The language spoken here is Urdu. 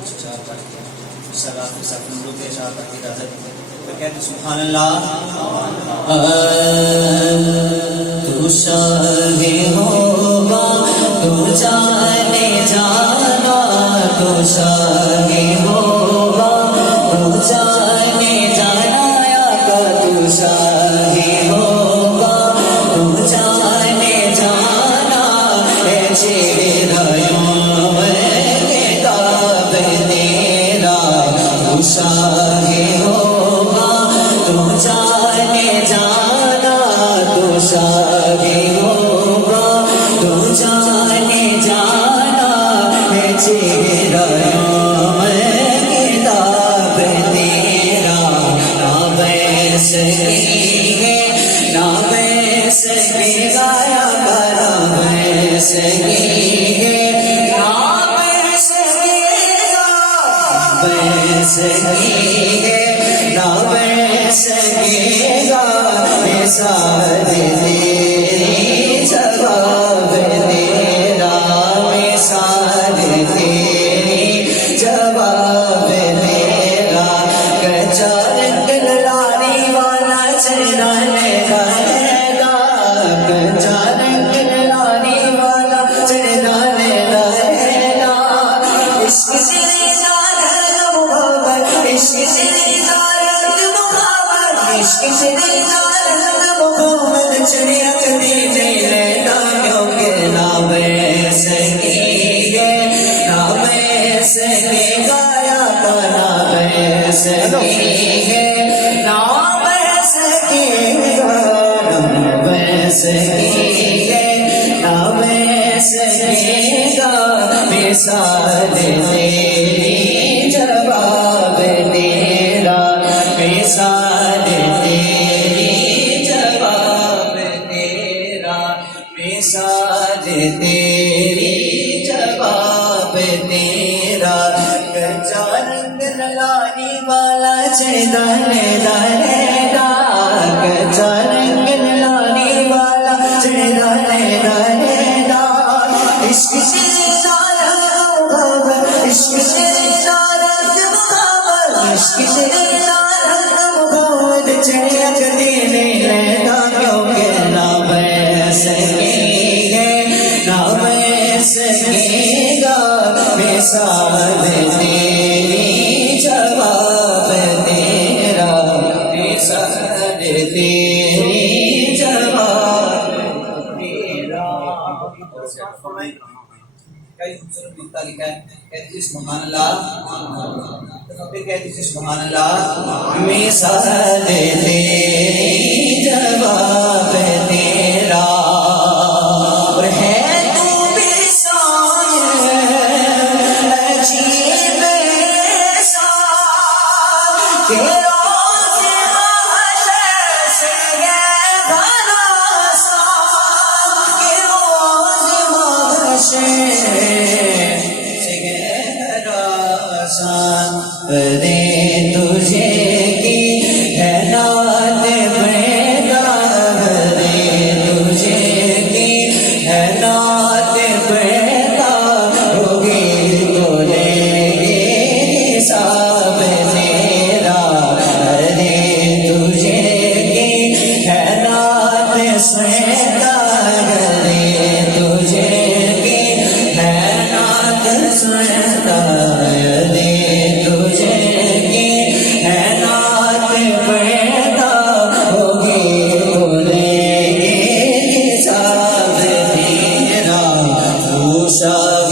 کچھ اشعار پڑھ کے صلاۃ کے ساتھ نوروں کے اشعار پڑھ کے اجازت تو کہتے ہیں سبحان اللہ تو شاہ ہوگا تو جانے جانا تو شاہ ہوگا تو جانے جانا یا کا تو شاہ ہوگا تو جانے جانا اے چہرہ یوم کتاب تیرا تو شاہ ہوگا تو جانے جانا تو شاہ ہوگا تو جانے جانا ہے چہرہ یوم کتاب تیرا نہ بیسگی ہے نہ بیسگی گایا کرا بیسگی ہے نہ بیسگی گا بیسگی ہے نہ بیسگی گا مثال تیری جواب تیرا مثال تیری جواب تیرا کچا رنگ لاری والا چڑھانے لگے گا کچا رنگ لاری والا چڑھانے لگے گا عشق سے دار محبت عشق سے دار محبت عشق سے دار محبت چڑھک دی نہیں رہتا کیونکہ نہ بیسگی ہے نہ بیسگی گایا کا نہ بیسگی ہے نہ بیسگی گا نہ بیسگی ہے نہ بیسگی گا مثال تیری جواب تیرا مثال تیری جواب تیرا مثال تیری جواب تیرا کچا رنگ لاری والا چڑھانے لگے گا کچا رنگ لاری والا چڑھانے لگے گا عشق سے سارا محبت عشق سے سارا محبت عشق سے سارا محبت چڑھک دینے رہتا کیونکہ نہ بیسگی ہے نہ بیسگی گا مثال تیری جواب تیرا مثال تیری جواب تیرا کئی خوبصورت نقطہ لکھا ہے کہتے ہیں سبحان اللہ پھر کہتے ہیں سبحان اللہ مثال تیری جواب تیرا اور ہے تو بھی سایہ عجیب ایسا کہ روز محشر سے یہ بھروسہ کہ روز محشر دے تجھے کی ہے نات بیدا دے تجھے کی ہے نات بیدا ہوگی تو لے گی حساب تیرا دے تجھے کی ہے نات سویدا دے تجھے کی ہے نات سویدا دے تجھے کی ہے نات پیدا ہوگی تو لے گی حساب تیرا تو شاہ